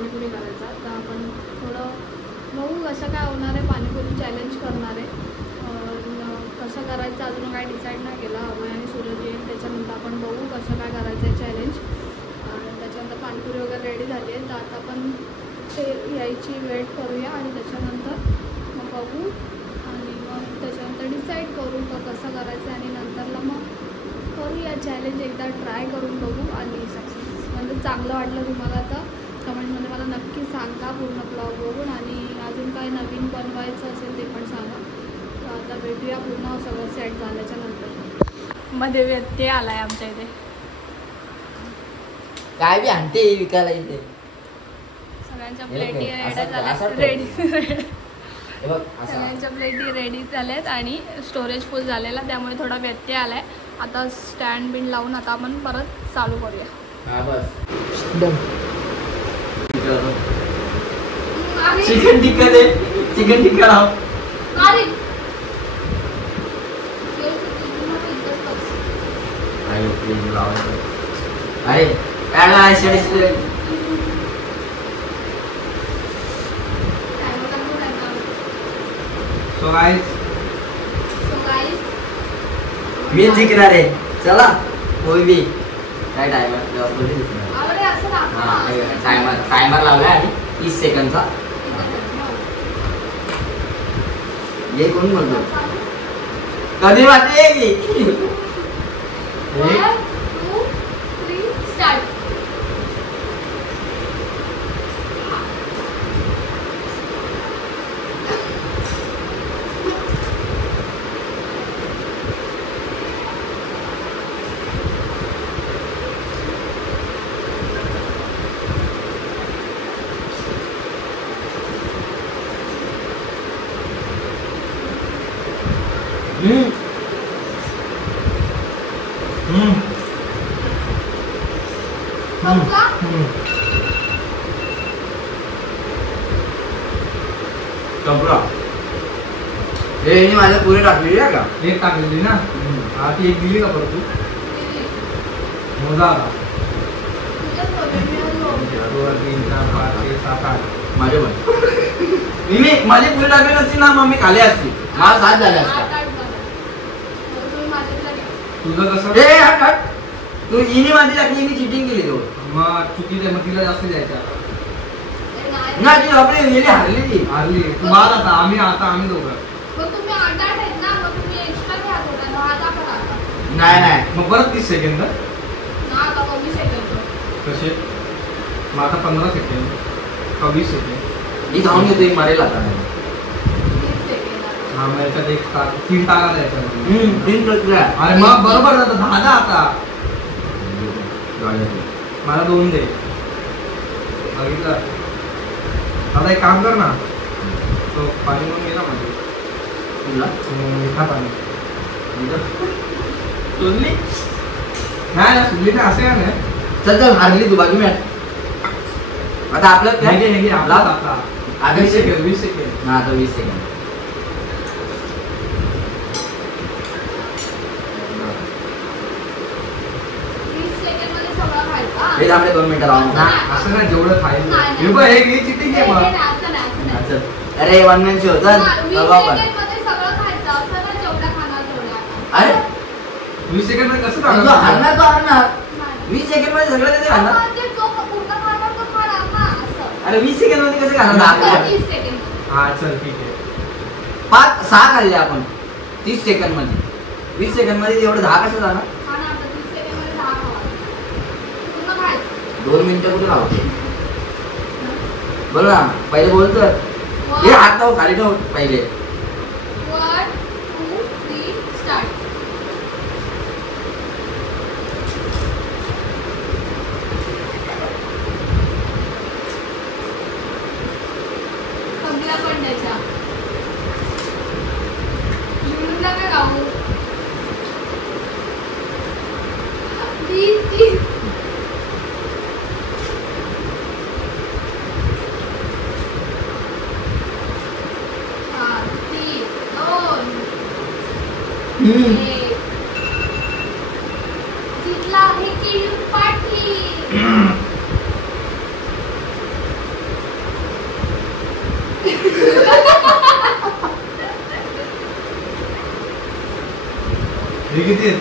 पाणीपुरी करायचा. तर आपण थोडं बघू कसं काय होणार आहे. पाणीपुरी चॅलेंज करणार आहे. कसं करायचं अजून काय डिसाईड नाही केलं. अभय आणि सूरज येईल त्याच्यानंतर आपण बघू कसं काय करायचं आहे चॅलेंज. त्याच्यानंतर पाणीपुरी वगैरे रेडी झाली आहे. तर आता आपण ते यायची वेट करूया आणि त्याच्यानंतर मग बघू आणि मग त्याच्यानंतर डिसाईड करू का कसं करायचं आणि नंतरला मग करूया चॅलेंज. एकदा ट्राय करून बघू आणि सक्सेस म्हणजे चांगलं वाटलं तुम्हाला तर कमेंटमध्ये मला नक्की सांगा पूर्ण ब्लॉग बघून. आणि अजून काय नवीन बनवायचं असेल ते पण सांगा. तर आता भेटूया पूर्ण सगळं सेट झाल्याच्या नंतर. मध्ये व्यत्यय आला आहे आमच्या इथे. काय बी आणते विकायला इथे. सगळ्यांच्या प्लेटी रेडी सगळ्यांच्या प्लेटी रेडी झाल्यात आणि स्टोरेज फुल झालेला त्यामुळे थोडा व्यत्यय आलाय. आता स्टँड बिंड लावून आता आपण परत चालू करूया. चिकन टिक्का दे. चिकन टिक्का लाव. अरे So guys, मी जिंकणार आहे. चला कोई भी काय टायमर लावला आणि 30 सेकंदचा. ये कोण म्हणतो कधी वाटते की 1 2 3 स्टार्ट. हे माझ्या पुढे टाकलेली आहे का? एक टाकलेली ना. हा ती एक दिली का परत तू? मोजा आता 2 3 4 5 6 7 8 माझे पण मी माझी पुढे टाकली नसती ना मग मी खाली असती. मला 7 झाले असते. तुझं कसं ए हट हट. तू इनी माझी टाकली. इनी चिटिंग केली तो. मग चुकीचं आहे. मग तिला जास्त द्यायचं ना. ती आपली गेली हारली ती. हारली तू बाद. आता आम्ही दोघं. नाही नाही मग परत 30 सेकंद कसे. मग आता 15 सेकंड का 20 सेकंड मी जाऊन घेतो. मरेल आता. हा मग याच्यात एक 3 टाका द्यायचा. 3 प्रक्रिया. अरे मग बरोबर जातं 10 आता. मला 2 दे. बघितलं. आता एक काम कर ना. तो पाणी मग गेला म्हणजे तुला मिठा पाणी सुनली नाही ना. सुनली ना असे का नाही. चल चल हारली तू. बाकी मॅच आता आपलं काय आपला आता 20 सेकंड. हा आता 20 सेकंड. हे आपले 2 मिनिटं लावून असं ना. जेवढं खायचं हे चिटिंग आहे मग. अरे 1 मिनिट शो. चल अरे 20 सेकंड मध्ये कसं हारणार तो हारणार. 20 सेकंड मध्ये सगळं त्याचे खाणार. अरे 20 सेकंड मध्ये कसं खाणार. हा चल ठीक आहे. 6 खाल्ले आपण 30 सेकंड मध्ये. 20 सेकंड मध्ये एवढं 10 कसं जाणार. 2 मिनिटं कुठे लावते बोल ना. पहिले बोल तर. हे हात ठेव खाली ठेव पहिले. 1 2 3 स्टार्ट. सगळ्या पण त्याच्या मिळून नका गाऊ. 3 जिंकला आहे की पाठी. हे किती आहेत?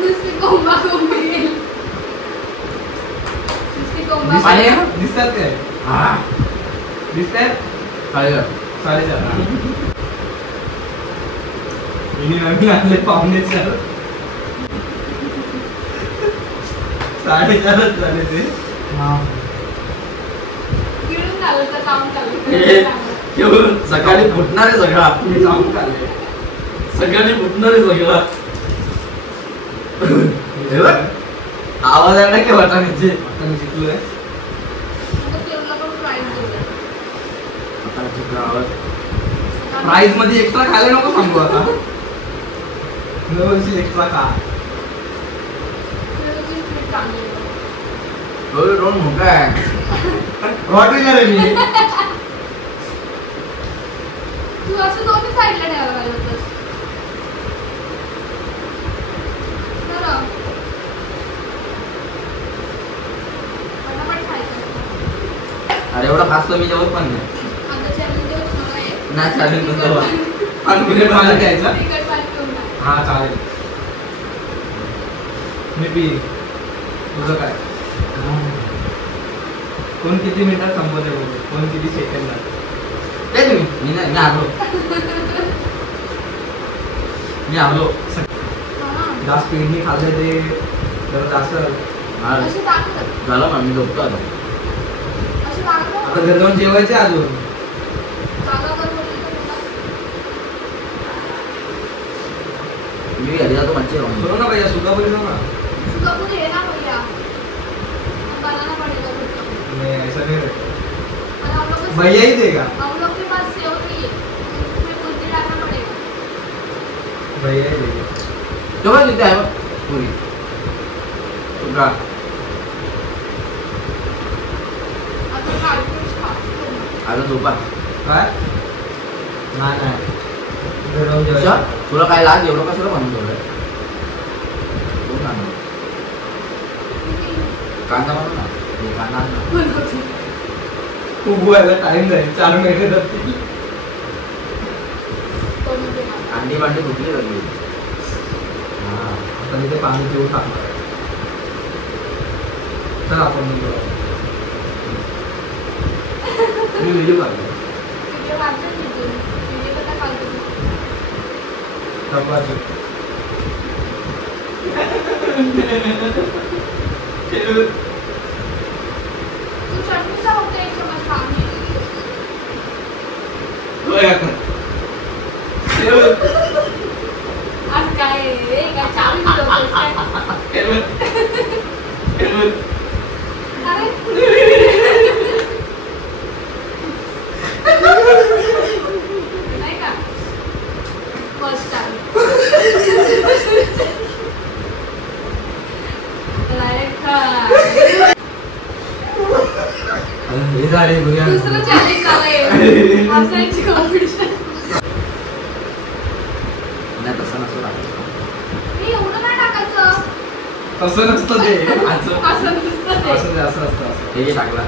नुसती कोंबा कोंबी गेली. नुसती कोंबा पाणी आहे? दिसतात काय? हा दिसतात? चालेल 4:30. हिने नवीन आणले 4:45. 4:30 झाले ते. गिळून घाललं तर काम हे केवळ सकाळी फुटणारे सगळं आपण जाऊन खाल्ले. सकाळी फुटणारे सगळं हे बघ, आवाज आला की वाटाण्याचे आता मी शिकलोय. प्राईज मध्ये एक्स्ट्रा खायला नको सांगू आता. दरवर्षी एक्स्ट्रा खा. रोज मोठा आहे रॉटविलर आहे मी. तू असं दोन्ही साईडला ठेवायला पाहिजे होतंस. बरं. पटापट खायचं. अरे एवढा फास्ट मी जेवत पण नाही. आता challenge देऊ तुम्हाला एक. नाही चालेल पण तेव्हा. अनलिमिटेड पाणी द्यायचा. तिखट पाणी पिऊन टाक. हा चालेल. मी पी. तुझं काय? कोण किती मिनिटात संपवते बघू. कोण किती सेकंदात. ते तुम्ही मी नाही मी आलो मी आलो हा. जास्त स्पीडनी खाल्लं ते जरा जास्त. अशी टाकलं. झालं ना मी झोपतो आता. अशी टाकलं. आता घरी जाऊन जेवायचे अजून. जागा कर बोलली तर तुला. मी घरी जातो मच्छी राहून करू ना भैया सुकापुरी जाऊ ना. सुकापुरी है ना भैया. बनाना पड़ेगा कुछ तो. नहीं ऐसा नहीं रहता. और हम लोग को भैया ही देगा. हम लोग के पास सेव नहीं है. उसमें बुंदी डालना पड़ेगा. भैया ही देगा. तेव्हा तिथे आहे बघ पुरी तुका आता कार्टून्स खा. आता झोपा काय? नाही नाही. घरी जाऊन अच्छा, जेवायचं. तुला काय लाग एवढं कशाला बनवून ठेवलंय कोण आणलं? कांदा बनव ना हे कांदा आण ना. बनवते. उभवायला टाइम जाईल 4 महिने जातील. बनवते ना. अंडी बांडी फुटली सगळी. हा आता मी ते पाणी पिऊन टाकणार. चल आपण निघू. मी व्हिडिओ काढतो व्हिडिओ काढते मी तू. व्हिडिओ कसा काढतो तू? तपासू. तू चटणीचा फक्त एक चमच खा. मी आज काय आहे? काय चालू होतं काय? अरे नाही का फर्स्ट टाइम हे झाले बघूया. दुसरं चॅलेंज झालंय हसायची कॉम्पिटिशन. नाही तसं नसतं टाकायचं. मी एवढं नाही टाकायचं. तसं नसतं ते. असं नुसतं ते. असं ते असं असतं असं. हे जे टाकला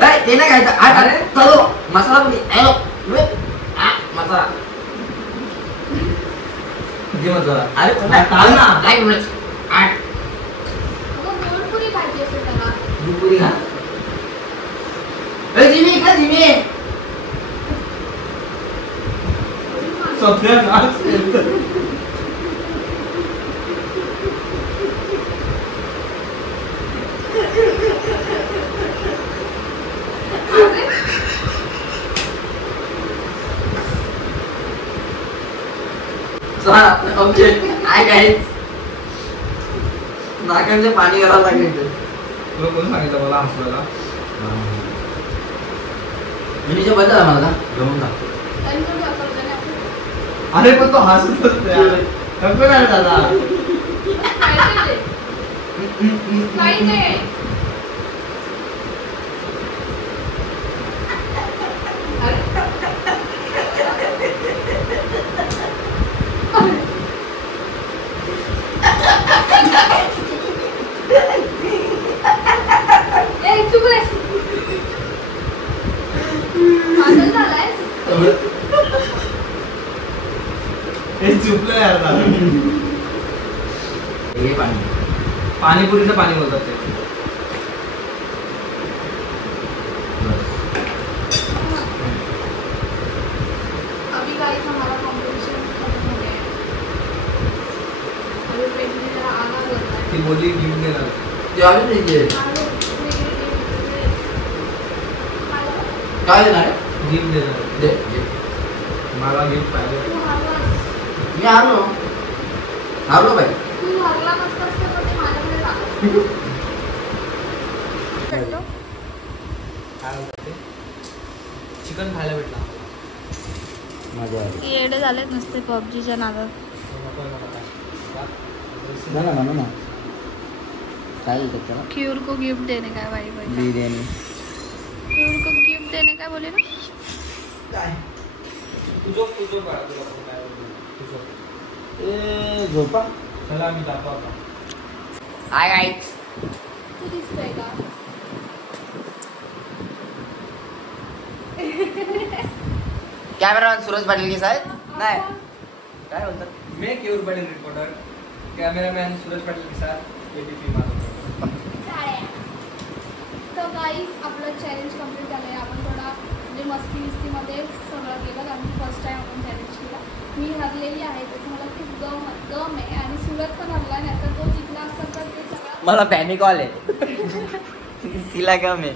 नाही ते नाही खायचं. अरे चलो मसाला पण हॅलो मसाला किती मसाला अरे पण नाही, टाक ना. नाही अगं गोड पुरी खायची असेल त्याला. दुपुरी खा ए जिमी खा जिमी सत्यानाश. अरे ओके आय गाईज नाकांचे पाणी करावं लागेल तुला कोण सांगितलं मला हसवायला? मिनीच्या बद्दल आहे मला घेऊन जा त्यांनी थोडी असं त्याने असं अरे पण तो हसतच नाही. नको नाही दादा. पाहिजे ते. पाहिजे. अरे हे चुकलं यार दादा. हे पाणी पाणीपुरीचं पाणी बोलतात ते. अभी गाइस हमारा कॉम्पिटिशन खत्म हो गया है. अभी बेटी जरा आगा करता है. ती बोलली गिफ्ट देणार. ते आले नाही ते. काय देणार आहे? गिफ्ट देणार. दे दे. मला गिफ्ट पाहिजे. तू हरलास. मी हारलो बाई. तू हरला नसतास तर ते माझ्याकडे लागलं. काय होतं ते? चिकन खायला भेटला. मजा आली. येडे झालेत नसते पबजीच्या नादात. ना काय येतात त्याला? क्यूर को गिफ्ट देने का भाई भाई. बिर्याणी. क्यूर को गिफ्ट देने का बोले ना. काय? तुझं बाळा तुला पण काय तुझं. ए झोपा. चला आम्ही जातो आता. Hi guys. तू दिसतोय का. कॅमेरामॅन सूरज पाटील के साहेब नाही काय बोलतात. मैं केयूर पाटील रिपोर्टर, कैमरामैन सूरज पाटील के साथ एबीपी माधव. तर गाईज आपलं चॅलेंज कम्प्लीट झालं आहे. आपण थोडा म्हणजे मस्तीमध्ये सगळं केलं कारण फर्स्ट टाइम आपण चॅलेंज केला. मी हरलेली आहे त्याचं मला खूप गम आहे आणि सुरत पण हरला नाही. तर तो जिंकला असता तर ते सगळं मला पॅनिक आले. तिला कम आहे.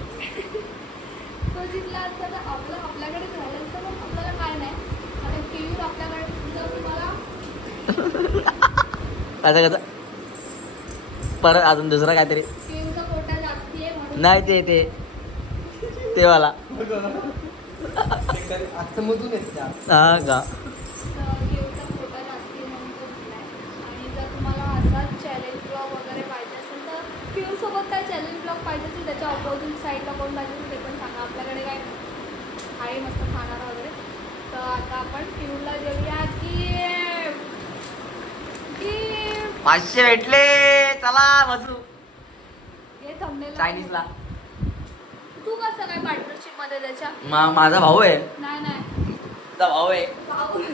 तो जिंकला असता तर आपल्याकडे राहिलं असतं पण आपल्याला काय नाही. आता केयूर आपल्याकडे जर तुम्हाला कसं परत अजून दुसरा काहीतरी केयूरचा कोटा जास्ती आहे म्हणून नाही ते वाला समजून येत हा का. केयूरचा कोटा जास्ती आहे म्हणून तो जिंकला आहे. आणि जर तुम्हाला असाच चॅलेंज ब्लॉग वगैरे पाहिजे असेल तर केयूरसोबत काय चॅलेंज ब्लॉग पाहिजे असेल त्याच्या अपोजिट साईडला कोण पाहिजे असेल ते पण सांगा. आपल्याकडे काय आहे मस्त खाणारा वगैरे. तर आता आपण केयूरला देऊया की 500 भेटले. चला बसू हे thumbnail ला चायनीजला. तू कसं काय पार्टनरशिप मध्ये त्याच्या. माझा भाऊ आहे. नाही तुझा भाऊ आहे.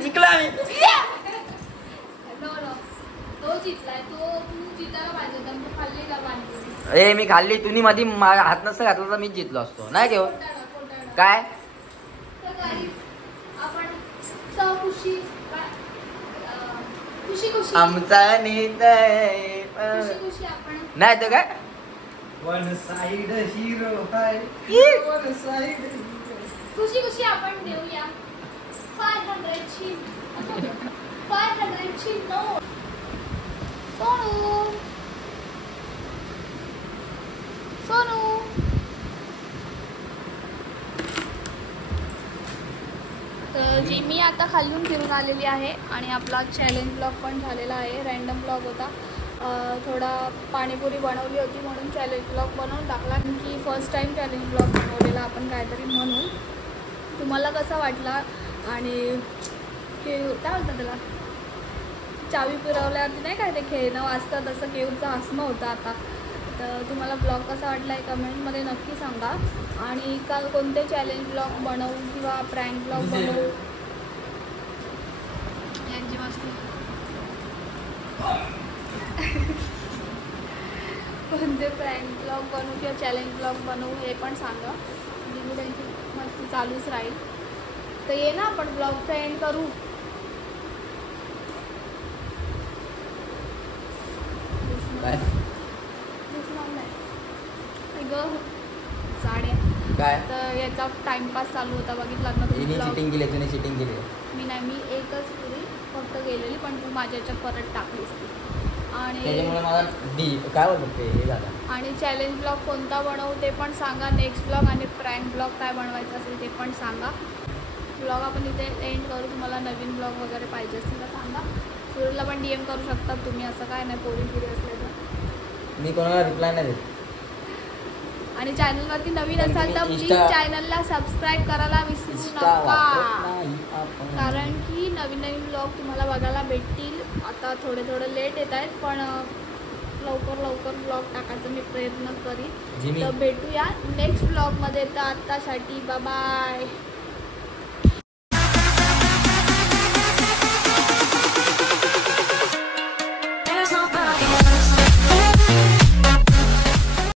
जिंकला मी. नो तो जिंकलाय. तू जिंकायला पाहिजे होता. तू खाल्ली का पाणीपुरी. ए मी खाल्ली. तुम्ही मध्ये हात नसता घातला तर मी जिंकलो असतो नाही केव कोटाडा. काय. तर गाईज आपण सहखुशी खुशी आमचा नेत खुशी आपण नाही तर काय. वन साइड हिरो हाय. वन साइड खुशी आपण देऊया 500 ची नोट. सोनू तर जी मी आता खालून फिरून आलेली आहे आणि आपला चॅलेंज ब्लॉग पण झालेला आहे. रँडम ब्लॉग होता. थोडा पाणीपुरी बनवली होती म्हणून चॅलेंज ब्लॉग बनवून टाकला की फर्स्ट टाईम चॅलेंज ब्लॉग बनवलेला आपण काहीतरी म्हणून. तुम्हाला कसा वाटला आणि काय बोलतात त्याला चावी फिरवल्यावरती नाही काय ते खेळणं वाजतं तसं केऊरचं हसणं होतं आता. तर तुम्हाला ब्लॉग कसा वाटला आहे कमेंटमध्ये नक्की सांगा. आणि का कोणते चॅलेंज ब्लॉग बनवू किंवा प्रँक ब्लॉग बनवू यांची मस्ती कोणते प्रँक ब्लॉग बनवू किंवा चॅलेंज ब्लॉग बनवू हे पण सांगा. म्हणजे त्यांची मस्ती चालूच राहील. तर ये ना आपण ब्लॉगचा एंड करू. काय साड्या काय तर याचा टाइमपास चालू होता बघितला ना हिने चिटिंग केली. तुने चिटिंग केली. मी एकच पुरी फक्त गेलेली पण तू माझ्या याच्यात परत टाकलीस ती. आणि त्याच्यामुळे मला काय बोलतात ते हे झालं. आणि चॅलेंज ब्लॉग कोणता बनवू ते पण सांगा. नेक्स्ट ब्लॉग आणि प्रँक ब्लॉग काय बनवायचं असेल ते पण सांगा. ब्लॉग आपण इथे एंड करू. तुम्हाला नवीन ब्लॉग वगैरे पाहिजे असेल तर सांगा. सूरजला पण DM करू शकतात तुम्ही. असं काय नाही पोरी फिरी असले तर. मी कोणाला रिप्लाय नाही देत. आणि चॅनलवरती नवीन पण असाल तर तुम्ही प्लीज चॅनलला सबस्क्राईब करायला विसरू नका. कारण की नवीन ब्लॉग तुम्हाला बघायला भेटतील. आता थोडे लेट येत आहेत पण लवकर ब्लॉग टाकायचा मी प्रयत्न करीन. तर भेटूया नेक्स्ट ब्लॉगमध्ये. तर आत्तासाठी बाय.